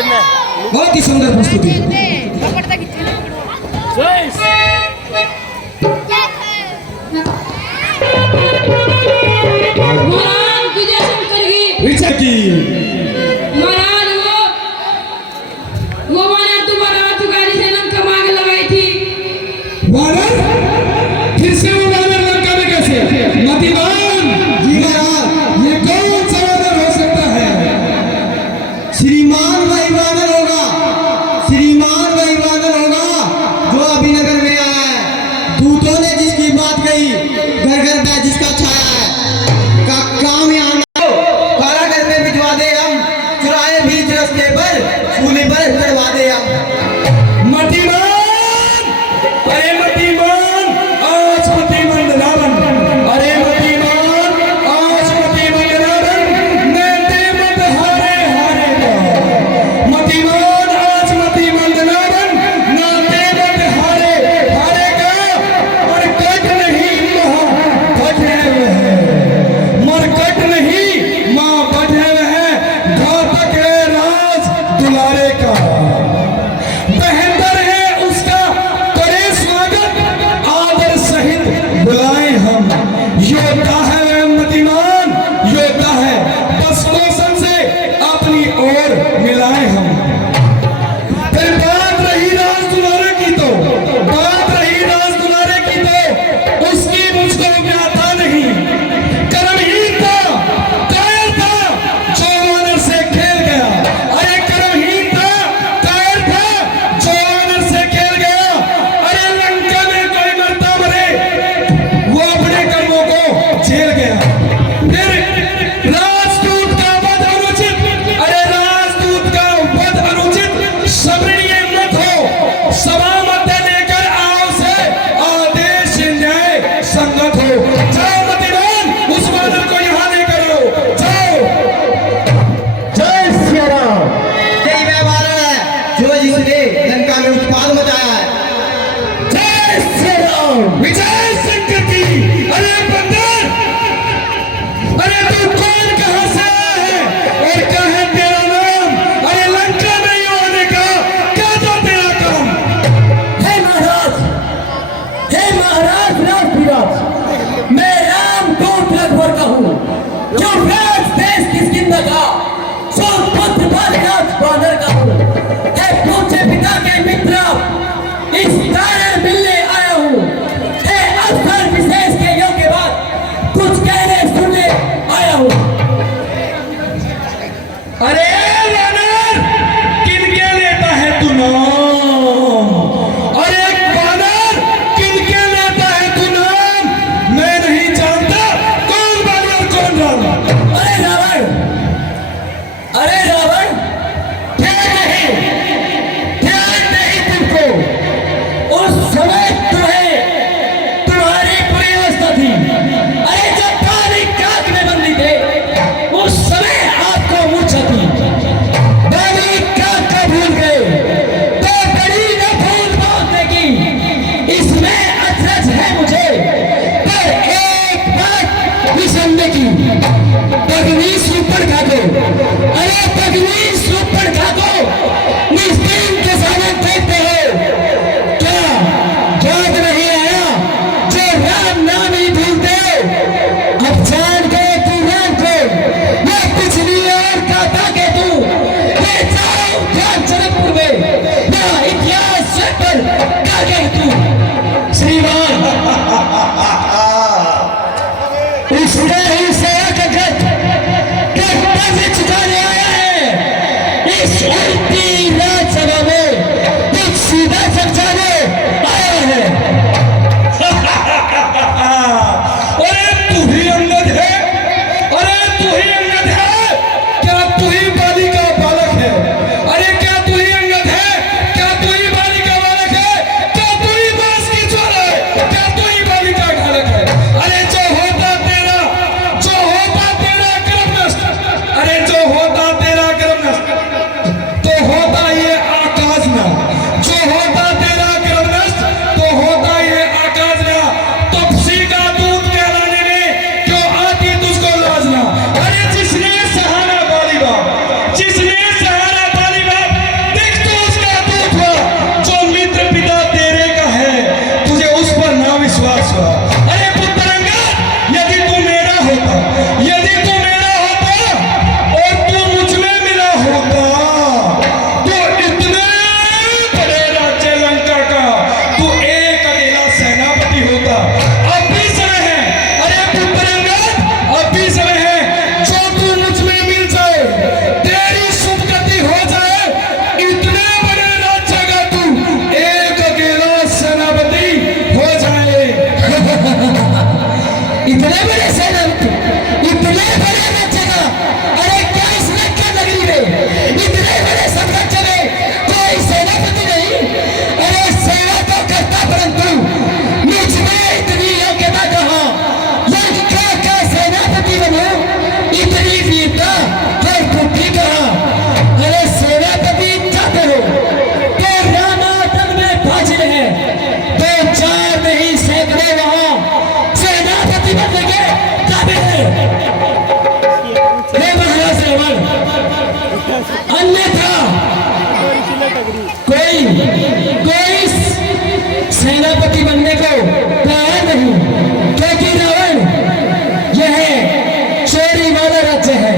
बहुत ही सुंदर प्रस्तुति। विजय की महाराज वो वानर तुम्हारा तुगारी से लंका मांग लगाई थी। वानर फिर से वो वानर लंका में कैसे? मतिमान जी महाराज, ये कौन सा वानर हो सकता है? श्रीमान वही वानर होगा, श्रीमान वही वानर होगा जो अभिनगर में आया है। दूतों ने जिसकी बात कही, घर घर पे जिसका छाया है, का काम यहाँ करवा दे हम। मतिमान, अरे मतिमान, आज मतिमान रावण, अरे मतिमान, आज मतिमान रावण, मैं ते मत हारे हारेगा। मतिमान, आज मतिमान रावण, ना ते मत हारे हारेगा। मरकट नहीं मां बढ़े हुए हैं, मरकट नहीं मां बढ़े हुए हैं। घातक है राज दुलारे का, बेहतर है उसका करे स्वागत, आदर सहित बुलाए हम। योद्धा है मतिमान, योद्धा है, बस मौसम से अपनी ओर मिलाए हम। फिर बात रही राज दुलारे की, तो बात रही राज दुलारे की, तो उसकी मुझको ज्ञाता नहीं। कर्महीन था, कायर था, जो वानर से खेल गया। अरे कर्महीन था, कायर था, जो वानर से खेल गया। अरे लंका में कोई मरता मरे, वो अपने कर्मों को झेल गया। फिर राजदूत का वध अनुचित, अरे राजदूत का वध अनुचित, सबरीय मत हो, सभा मध्य लेकर आओ से आदेश न्याय संगत हो। जाओ मतिमान, उस वानर को यहाँ लेकर आओ, जाओ। जय श्री राम। यही वह वानर है जो जिसने लंका में उत्पाद मचाया है। जय श्री राम। विजय शंकर की। अरे बंदर, अरे तू कौन, कहां से आया है और क्या है तेरा नाम? अरे लंका में आने का क्या था तेरा काम? हे महाराज, हे महाराज राजविराज, मैं रामदूत रघुवर का हूँ, जो राज देश किसकिंदा का, सो पुत्र बालराज बानर का हूँ। हे पूछे पिता के मित्र, इस कारण मिलने आया हूँ। हे अवसर विशेष के योग्य बात कुछ कहने सुनने आया हूँ। अरे वानर, किनके लेता है तू नाम? अरे वानर, किनके लेता है तू नाम? मैं नहीं जानता कौन वानर कौन रावण। अरे रावण, अरे रावण, ध्यान नहीं तुमको। उस समय तुम्हारी बुरी अवस्था थी। अरे जब काली काग में बंदी थे, उस समय आपको मूर्छा थी। काली काग का भूल गए तो बड़ी न भूल बांधने की, इसमें अचरज है मुझे। पर एक बात विसरने की, पगनी सुपर खा दो, अरे पगनी सुपर खा दो, निस्तीन के सामने देखते हो क्या याद नहीं आया जो राम नाम ही भूलते हो? अब जान गए तू राम को, मैं पिछली और गाथा के तू ले जाओ ध्यान जनकपुर में, या इतिहास से पर कागे तू। श्रीमान इसने ही से आकर चुकाने आया है। इस उल्टी राजसभा में कुछ सीधा समझाने आया है। अरे तू ही अंगद है, अरे तू ही अंगद है, क्या तू ही बाली का बालक है? अरे क्या तू ही अंगद है, क्या तू ही बाली का बालक है? क्या तू ही बांस की ज्वार है? क्या तू ही बाली का घालक है? अरे जो होता तेरा कर्म नष्ट, अरे जो होता तेरा कर्म नष्ट, तो हो अन्यथा कोई कोई सेनापति बनने को तैयार नहीं, क्योंकि रावण यह चोरी वाला राज्य है।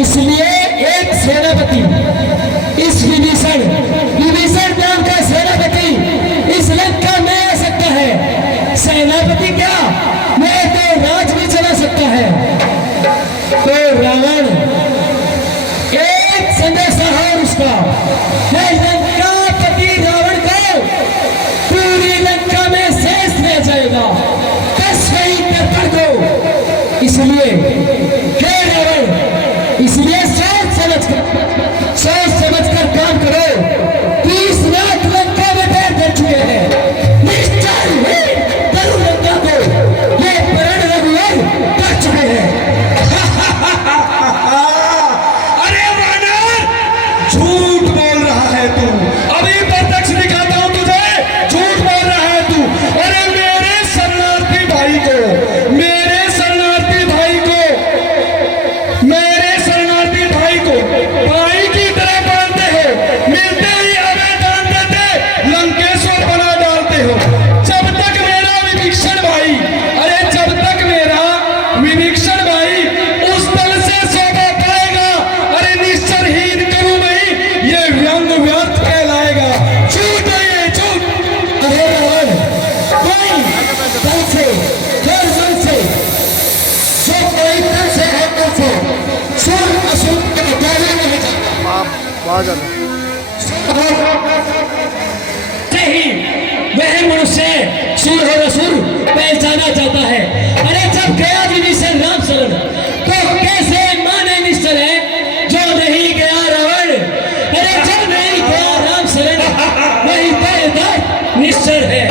इसलिए एक सेनापति, इस विभीषण नाम का सेनापति इस लंका में आ सकता है। सेनापति क्या, वह तो राज भी चला सकता है। तो रावण एक संदेशा है उसका, है लंकापति रावण को पूरी लंका में शेष रह जाएगा, बस वही तर्पण को। इसलिए हे रावण, इसलिए सोच समझ कर काम करो। 30 लाख लंका में पैर धर चुके हैं, निश्चय ही तरुण लंका को ये प्रण रघुवर कर चुके हैं। अरे वानर, झूठ बोल रहा है तू, अभी प्रत्यक्ष दिखाता हूं तुझे, झूठ बोल रहा है तू। अरे मेरे शरणार्थी भाई को भाई की तरह मानते हो, मिलते ही अभय दान देते, लंकेश्वर बना डालते हो। जब तक मेरा विभीषण भाई, अरे जब तक मेरा विभीषण भाई उस दल से शोभा पाएगा, अरे निश्चरहीन करूं मैं, ये व्यंग व्यर्थ कहलाएगा। झूठ है ये, झूठ। अरे रावण, कोई दल से, फिर दल से, जो कोई दल से है दल से, सुर असुर के जाने नहीं जाता। नहीं, वह मनुष्य सुर और असुर पहचाना जाता है। अरे जब गया विभीषण राम शरण, तो कैसे माने निश्चल है जो नहीं गया रावण। अरे जब नहीं गया राम शरण, वही पहचान निश्चल है।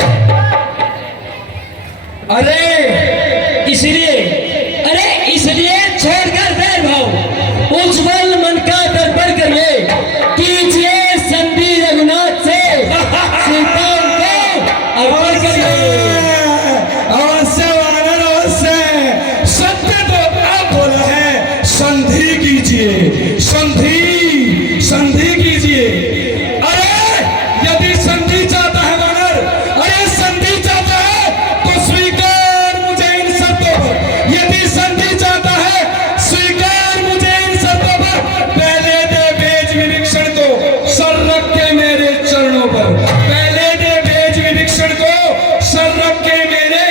इसलिए छोड़कर बैर भाव, उज्जवल मन का दर्पण करिए, कीजिए संधि रघुनाथ से, सीता को अर्पण करिए। अवश्य वानर, अवश्य। सत्य तो अब बोला है, संधि कीजिए, संधि कीजिए। अरे यदि संधि चाहता है वानर, अरे संधि चाहता है तो स्वीकार मुझे इन शर्तों पर। यदि संधि चाहता है, स्वीकार मुझे इन शर्तों पर। पहले दे भेज विभीषण को सर रख के मेरे चरणों पर, पहले दे भेज विभीषण को सर रख के मेरे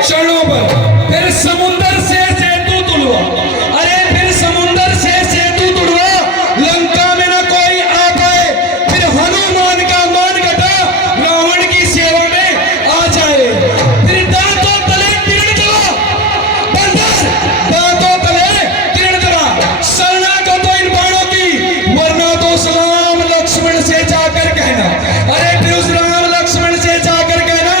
चरणों पर। फिर समुद्र से सेतु तुड़वा, अरे फिर समुद्र से सेतु तुड़वा, लंका में ना कोई आ पाए। फिर हनुमान का मान घटा, रावण की सेवा में आ जाए। फिर दांतों तले किरण जला, बंदर दांतों तले किरण जला। शरणा को तो इन बाणों की, वरना तो राम लक्ष्मण से जाकर कहना, अरे फिर राम लक्ष्मण से जाकर कहना,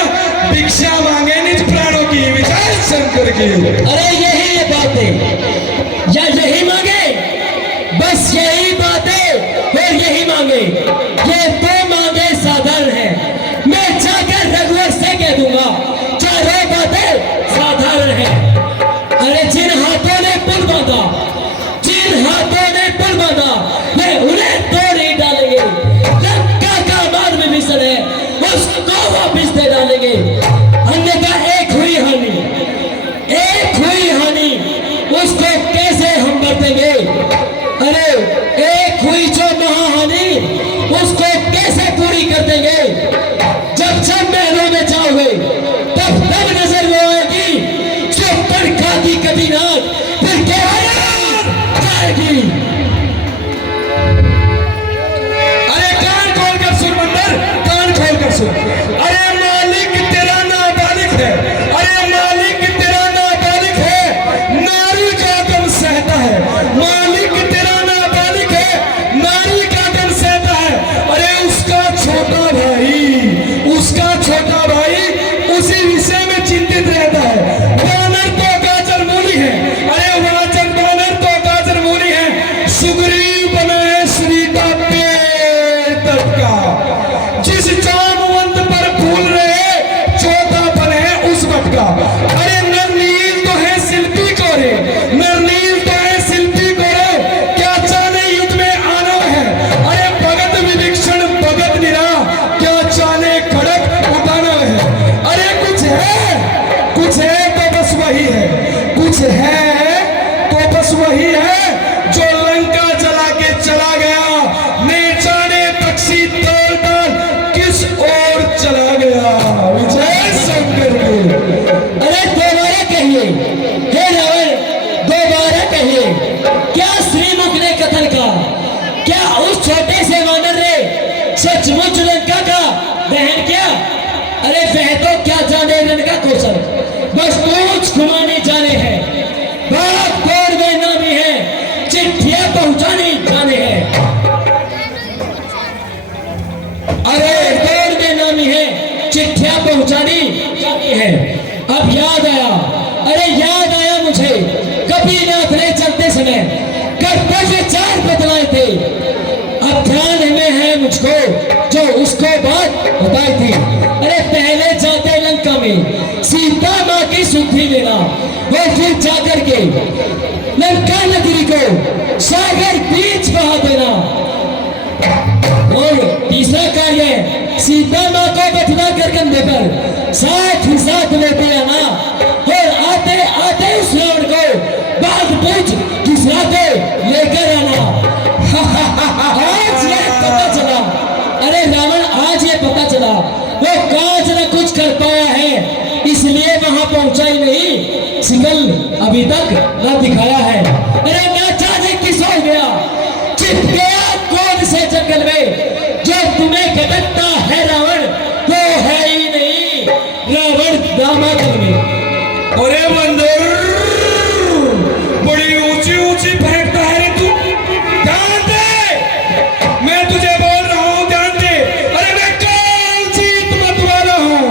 भिक्षा मांगे निज प्राणों की, विचार शंकर की। अरे यही बातें, या यही मांगे, बस यही बातें और यही मांगे। ये दो मांगे साधारण है, मैं जाकर रघुवर से कह दूंगा, चारों बातें साधारण है। अरे जिन हाथों ने पुल बांधा, जिन हाथों ने पुल बांधा, वे उन्हें तोड़ नहीं डालेंगे। लंका का मार्ग में मिसल है, उसको वापिस दे डालेंगे। अन्यथा एक हुई हानि, उसको कैसे हम बरतेंगे। अरे एक हुई जो महाहानि, उसको कैसे पूरी कर देंगे। जब महलों में जाओगे, तब नजर वो आएगी जो तड़का की कभी नाक, फिर क्या जाएगी। अरे कान खोलकर सुन बंदर, कान खोलकर सुन। अरे मालिक तेरा नाबालिग है, अरे मालिक तेरा नाबालिग है, नारी का गम सहता है। मालिक तेरा नाबालिग है, नारी का गम सहता है। अरे उसका छोटा भाई उसी विषय में चिंतित रहता है। वानर तो गाजर मूली है, अरे वानर तो गाजर मूली है, पहुंचाने जाने हैं। अरे दौड़ में नामी है, चिट्ठियां पहुंचानी जानी है। अब याद आया, अरे याद आया मुझे, कबीरनाथ ने चलते समय कर्तव्य 4 बतलाए थे। अब ध्यान में है मुझको जो उसको बात बताई थी। अरे पहले जाते लंका में सीता माँ की सुधि लेना, और फिर जाकर के लंका नगरी को सागर बीच बहा देना, और तीसरा कार्य सीता माँ को बचना कर कंधे पर साथ ही साथ लेते आना, और आते आते उस रावण को बाग पूछ घिसराते लेकर आना। आज ये पता चला, अरे रावण आज ये पता चला वो काज न कुछ कर पाया है, इसलिए वहां पहुंचा ही नहीं, शिकल अभी तक न दिखाया है। अरे ना जाने किस हो गया, छिप गया कौन से जंगल में, जो तुम्हें कटकता है रावण वो है ही नहीं रावण दामादल में। अरे बंदर, बड़ी ऊंची ऊंची फेंकता है रे तू, ध्यान दे, मैं तुझे बोल रहा हूँ, ध्यान दे। अरे मैं काल जीत मत वाला हूँ,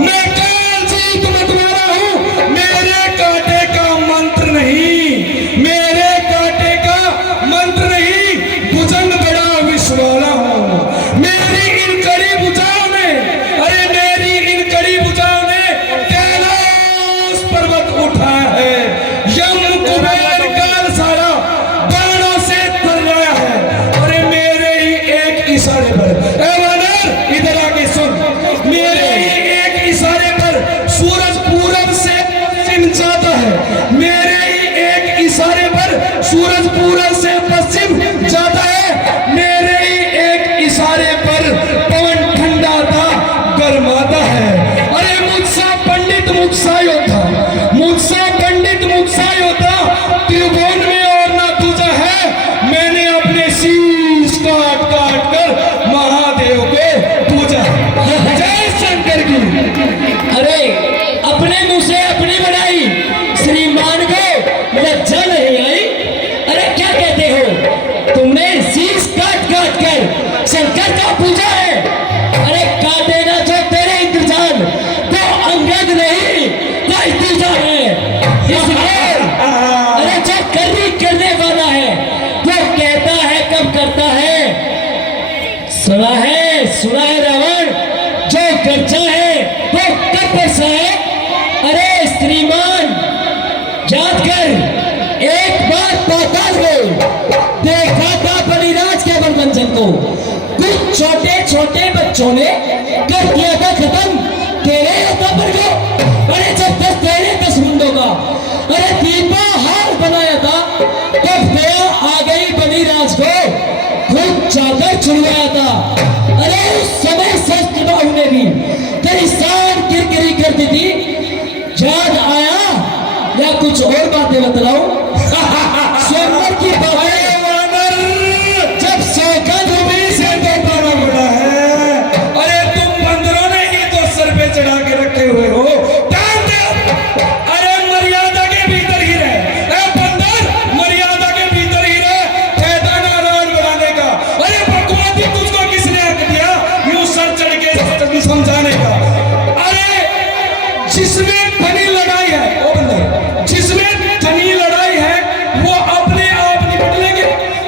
मैं काल जीत मत वाला हूँ। मेरे कांटे का मंत्र नहीं, मेरे कांटे का मंत्र नहीं, भुजंग बड़ा विष वाला हूँ। मेरी इन कड़ी भुजाओं ने, अरे मेरी इन कड़ी भुजाओं ने कैलाश पर्वत उठाया है, यम कुबेर काल सारा बाणों से तर रहा है। अरे मेरे ही एक इशारे पर, ए वानर इधर आके सुन, मेरे ही एक इशारे पर सूरज पूरब से पश्चिम जाता है, मेरे ही एक इशारे पर सूरज पूरब से पश्चिम जाता है, मेरे ही एक इशारे पर पवन ठंडा था गर्माता है। अरे मुझसा पंडित मुझसा योद्धा, मुझसा पंडित मुझसा योद्धा त्रिभुवन में और ना तुझा है। मैंने अपने शीश काट काट कर महादेव को पूजा। जय शंकर की। अरे अपने मुंह से अपनी बनाई, श्रीमान को लज्जा नहीं आई? अरे क्या कहते हो, तुमने शीश काट काट कर शंकर का पूजा है? अरे काटे ना जो तेरे इंतजाम, तो अंगद नहीं कोई दूजा है। इसलिए अरे जो करने वाला है वो कहता है कब करता है। सुना है रावण, जो गर्जा है वो कब बरसा है। अरे श्रीमान याद कर, एक बार पाताल में देखा था बलिराज के मनोरंजन को, कुछ छोटे छोटे बच्चों ने कर दिया था खत्म तेरे अवतार को। अरे जब तक तेरे 10 मुंडों का अरे दीपा हार बनाया था, तब दया आ गई बलिराज को खुद जाकर छुड़वाया था। अरे उस समय शस्त्र बाहु ने भी तेरी शान किरकिरी कर दी थी, याद आया या कुछ और बातें बतलाऊं? स्वयंवर की बातें जब सौका धोबी से देता बड़ा है। अरे तुम बंदरों ने ही तो सर पे चढ़ा के रखे हुए हो, ध्यान दे। अरे मर्यादा के भीतर ही रहे, ए बंदर मर्यादा के भीतर ही रहे, फायदा ना रान बढ़ाने का। अरे बकवादी तुझको किसने हक दिया यूं सर चढ़ के समझाने का? अरे जिसमें घनी लड़ाई है, ओ बंदर, जिसमें घनी लड़ाई है वो अपने आप निपट लेंगे।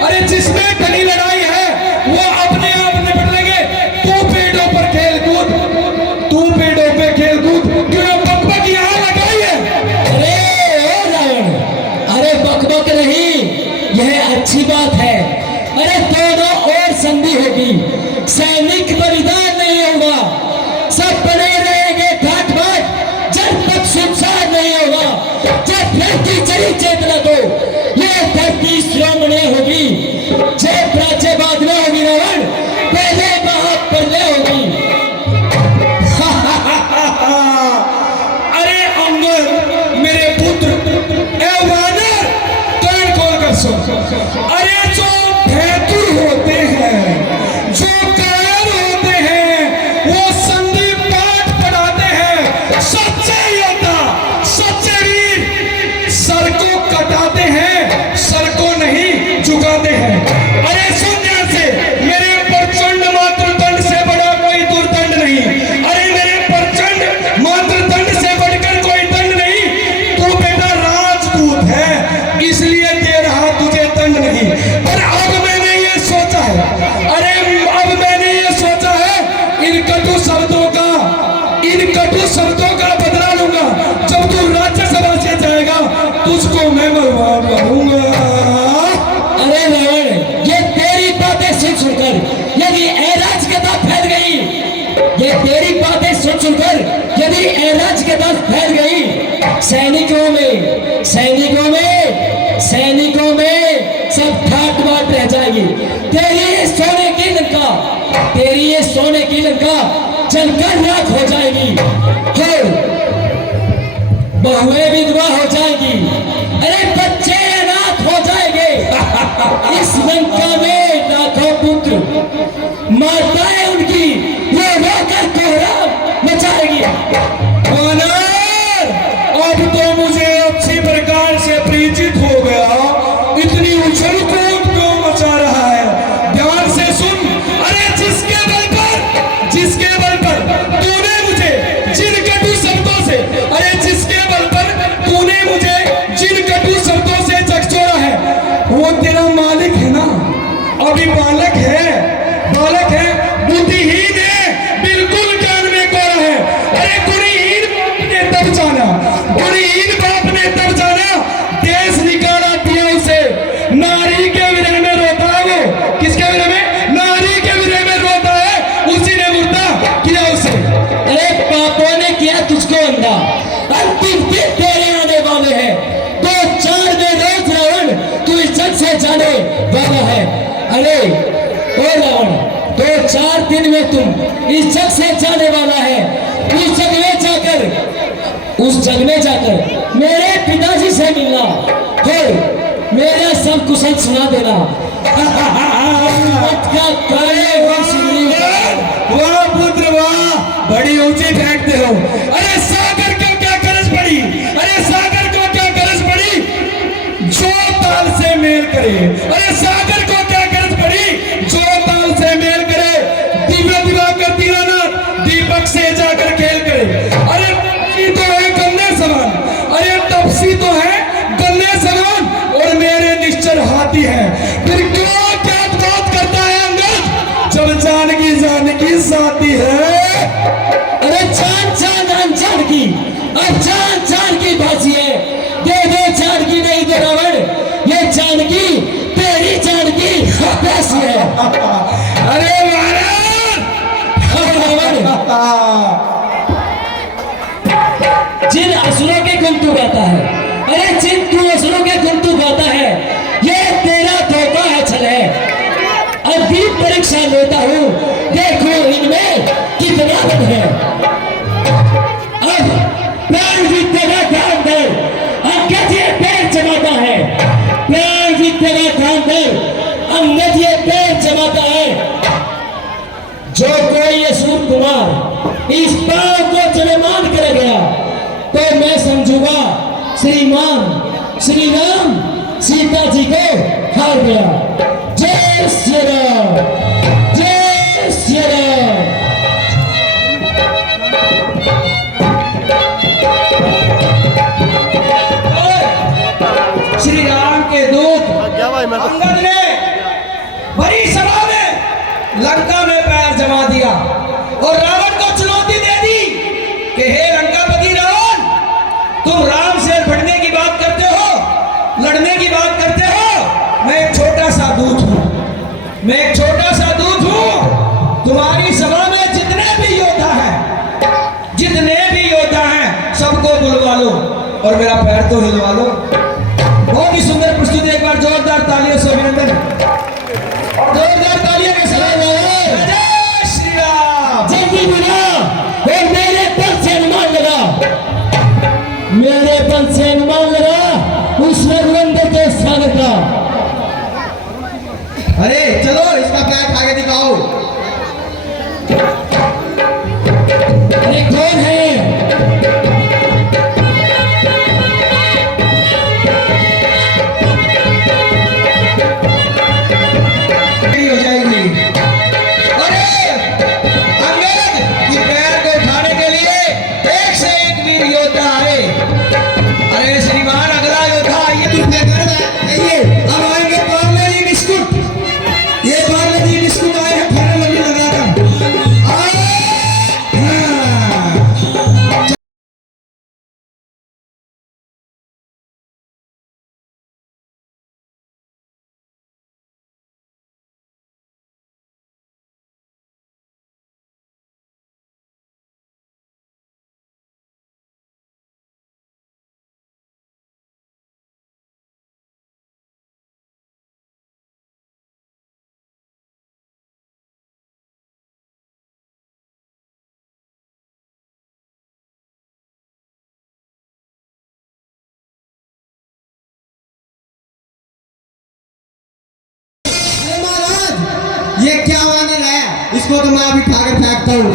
अरे जिसमें घनी लड़ाई है वो अपने आप निपट लेंगे। तू पेड़ों पर खेल कूद, तू पेड़ों पे खेल कूद, क्यों बकबक यहाँ लगाई है? अरे ओ रावण, अरे बकबक नहीं, यह अच्छी बात है। अरे दोनों और संधि होगी, सैनिक बलिदान नहीं होगा, सब बने रहेंगे घाट बाट, जब तक सुनसान नहीं होगा। जब धरती चली चेतना को ये धरती श्रोमणी होगी, जय प्राच्य बादल होगी रावण, पहले महाप्रलय होगी। अरे अंगद मेरे पुत्र, ए वानर कान खोल कर सुन। अरे जो भैतुर होते हैं, जो कायर होते हैं, रह जाएगी। तेरी ये सोने की लंका, तेरी ये सोने की लंका जलकर राख हो जाएगी। बहुएं विधवा हो जाएगी, अरे बच्चे अनाथ हो जाएंगे। इस लंका में लाखों पुत्र, माताएं उनकी रो रो कर कोहराम मचाएगी। अब तो मुझे अच्छी प्रकार से परिचित हो गया, इतनी उछल कूद क्यों मचा रहा है। ध्यान से सुन, अरे जिसके बल पर तूने मुझे जिन कटु शब्दों से, अरे जिसके बल पर तूने मुझे जिन कटु शब्दों से झकझोरा है, वो तेरा मालिक है ना। अभी बालक है, बुद्धिहीन है, बिल्कुल ज्ञान में कोरा है। अरे गुणहीन बाप ने तब जाना, देश निकाला दिया उसे। नारी के विरह में रोता है वो, किसके विरह में? नारी के विरह में रोता है, उसी ने मुर्दा किया उसे। अरे पापों ने किया तुझको अंधा, अंतिम दिन तेरे आने वाले हैं। 2-4 में रोज रावण तू इज्जत से जाने वाला है। अरे ओ रावण, 2-4 दिन में तुम इज्जत से जाने वाला है। उस जग में जाकर मेरे पिताजी से मिलना और मेरा सब कुशल सुना देना। वाह पुत्र वाह, बड़ी ऊंची फेंकते हो। अरे सागर को क्या गरज पड़ी, अरे सागर को क्या गरज पड़ी जो ताल से मेल करे। अरे सागर को क्या गरज पड़ी जो ताल से मेल करे। दिव्य दिवाकर दीनानाथ दीपक से जाकर खेल करे। अरे तो है गन्ने समान, अरे तपसी तो है गन्ने समान, और मेरे निश्चल हाथी है। फिर क्यों क्या बात करता है अंगद, जब जानकी साथी है। अरे जान की, अब जान की बाजी है। दे जानकी नहीं तो रावण, ये जानकी तेरी जानकी कैसी है। अरे महाराज, जिन असुरों के गुण तू गाता है, अरे जिन तू असुरों के गुण तू गाता है, ये तेरा धोखा है, छल है। अभी परीक्षा लेता हूँ, देखो इनमें कितना बल है। अब प्राण विद्या ध्यान दे, अंगद ये पैर जमाता है। प्राण विद्या ध्यान दे, अंगद ये पैर जमाता है। जो कोई असुर कुमार इस पाव को जलमान कर गया, तो मैं समझूंगा श्री राम सीता जी को हार गया। जय श्री राम, जय श्री राम। श्री राम के दूत अंगद ने बड़ी सभा में लंका में पैर जमा दिया और रावण को चुनौती दे दी कि हे लंकापति रावण, तुम राम से लड़ने की बात करते हो, मैं एक छोटा सा दूत हूं। तुम्हारी सभा में जितने भी योद्धा हैं सबको बुलवा लो और मेरा पैर तो हिलवा लो। बहुत ही सुंदर प्रस्तुति, एक बार जोरदार तालियों से अभिनंदन और जोरदार तालियों के साथ जय श्री राम। जल्दी बुला और मेरे पद से अनुमान लगा उस रघुवंदर के स्वागत का। अरे चलो इसका पैर आगे दिखाओ। अरे कौन है? हो जाएगी। अरे अंगद, ये पैर को उठाने के लिए एक से एक वीर योद्धा आए। अरे श्रीमान, अगला योद्धा आइए। कितने घर आइए, अब आएंगे पार्ले जी बिस्कुट। ये पार्ले जी बिस्कुट आए हैं फरन लगी लगाकर। ये क्या वानर है, इसको तो मैं अभी उठा के फेंकता हूँ।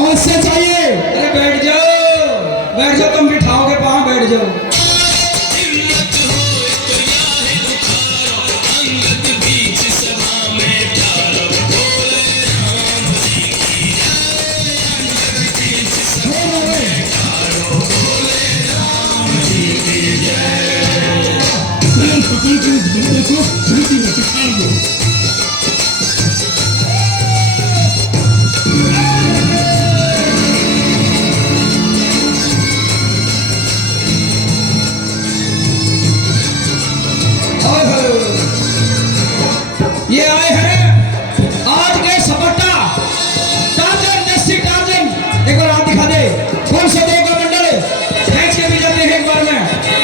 अवश्य चाहिए। अरे बैठ जाओ, तुम बिठाओगे पाँव, बैठ जाओ। ये आए हैं आज के सपट्टा टार्जन, देसी टार्जन। एक बार हाथ दिखा दे, कौन से दो का मंडल खींच के भी जाते हैं एक बार में,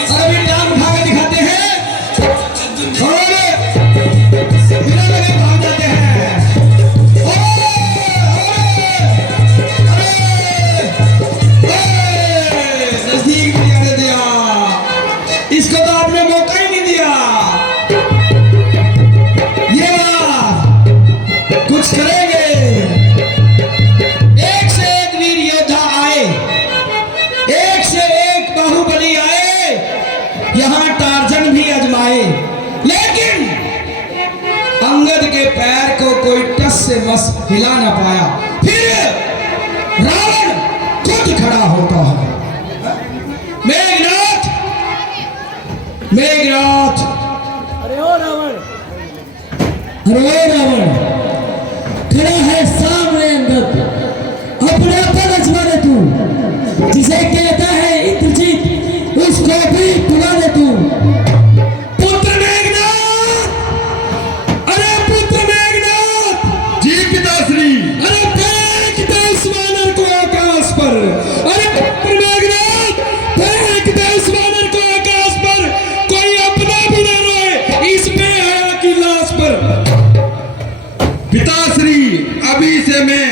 और अभी टांग उठा के दिखाते हैं और बिना लगे भाग जाते हैं। नजदीक नहीं आने दिया, इसको तो आपने मौका ही नहीं दिया। कुछ करेंगे। एक से एक वीर योद्धा आए, एक से एक बाहुबली आए, यहां टार्जन भी आजमाए, लेकिन अंगद के पैर को कोई टस से मस हिला ना पाया। फिर रावण खुद खड़ा होता है। मेघनाथ, मेघनाथ, अरे ओ रावण खड़ा है सामने अंगद, अपना पद अजमा दे तू, जिसे कहता है इंद्रजीत उसको भी बुला दे तू। पुत्र मेघनाथ, अरे पुत्र मेघनाथ। जी पिताश्री। अरे फेंक दे इस वानर को आकाश पर, अरे पुत्र मेघनाथ फेंक दे इस वानर को आकाश पर, कोई अपना भी न रोए इस बेहया की लाश पर। पिताश्री, अभी से मैं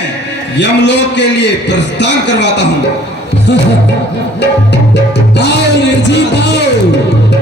यमलोक के लिए प्रस्थान करवाता हूँ। आओ निर्जीत आओ।